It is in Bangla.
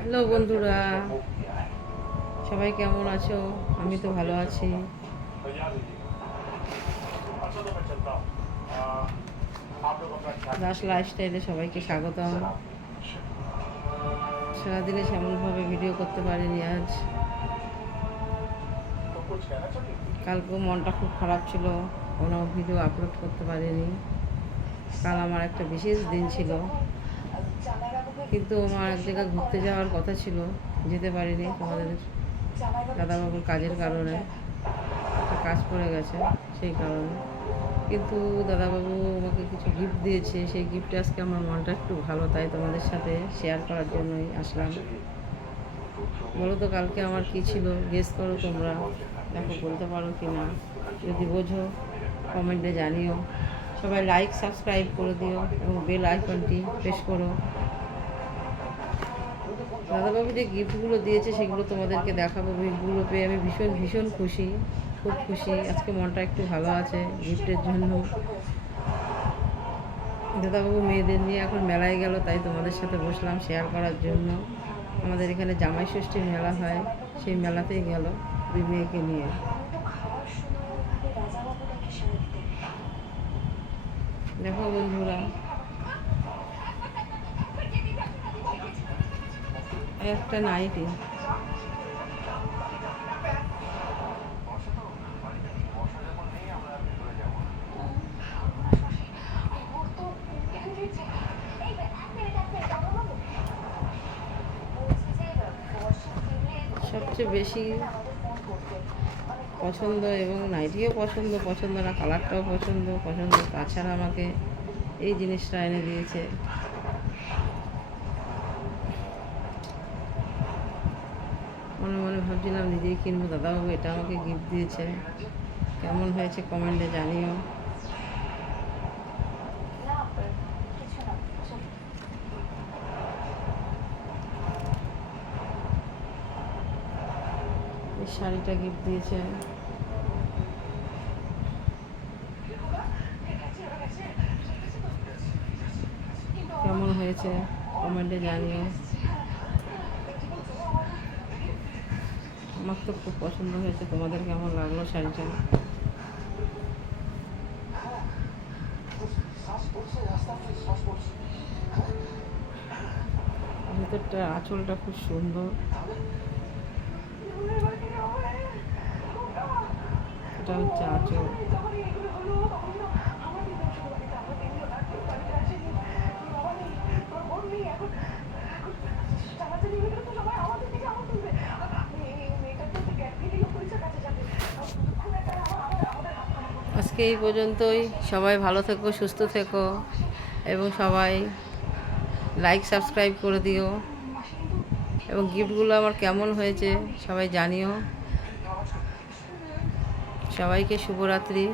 হ্যালো বন্ধুরা, সবাই কেমন আছো? আমি তো ভালো আছি। দাস লাইফস্টাইলে সবাইকে স্বাগতম। সারাদিনে সেমনভাবে ভিডিও করতে পারিনি আজ। কালকেও মনটা খুব খারাপ ছিল, কোনো ভিডিও আপলোড করতে পারিনি। কাল আমার একটা বিশেষ দিন ছিল, কিন্তু আমার এক জায়গায় ঘুরতে যাওয়ার কথা ছিল, যেতে পারিনি। তোমাদের দাদাবাবুর কাজের কারণে একটা কাজ পড়ে গেছে, সেই কারণে। কিন্তু দাদাবাবু আমাকে কিছু গিফট দিয়েছে, সেই গিফটে আজকে আমার মনটা একটু ভালো, তাই তোমাদের সাথে শেয়ার করার জন্যই আসলাম। বলো তো কালকে আমার কি ছিল, গেস করো তোমরা, দেখো বলতে পারো কি না। যদি বোঝো কমেন্টে জানিও। সবাই লাইক সাবস্ক্রাইব করে দিও এবং বেল আইকনটি প্রেস করো। দাদাবাবু যে গিফটগুলো দিয়েছে সেগুলো তোমাদেরকে দেখাবো। গিফটগুলো পেয়ে আমি ভীষণ ভীষণ খুশি, খুব খুশি। আজকে মনটা একটু ভালো আছে গিফটের জন্য। দাদাবাবু মেয়েদের নিয়ে এখন মেলায় গেল, তাই তোমাদের সাথে বসলাম শেয়ার করার জন্য। আমাদের এখানে জামাই ষষ্ঠীর মেলা হয়, সেই মেলাতেই গেল দুই মেয়েকে নিয়ে। দেখো বন্ধুরা, একটা নাইটি, সবচেয়ে বেশি পছন্দ, এবং নাইটিও পছন্দ, পছন্দ না কালারটাও পছন্দ, তাছাড়া আমাকে এই জিনিসটা এনে দিয়েছে। মনে মনে ভাবছিলাম নিজেই কিনবো, দাদাবাবু এটা আমাকে গিফট দিয়েছে। কেমন হয়েছে কমেন্টে জানিও। এই শাড়িটা গিফট দিয়েছে। কেমন হয়েছে কমেন্টে জানিও। আমার তো খুব পছন্দ হয়েছে, তোমাদের কেমন লাগলো শাড়িটা? ভেতরটা আঁচলটা খুব সুন্দর। এটা হচ্ছে আঁচল। আজকে এই পর্যন্তই। সবাই ভালো থেকো, সুস্থ থেকো, এবং সবাই লাইক সাবস্ক্রাইব করে দিও। এবং গিফটগুলো আমার কেমন হয়েছে সবাই জানিও। সবাইকে শুভরাত্রি।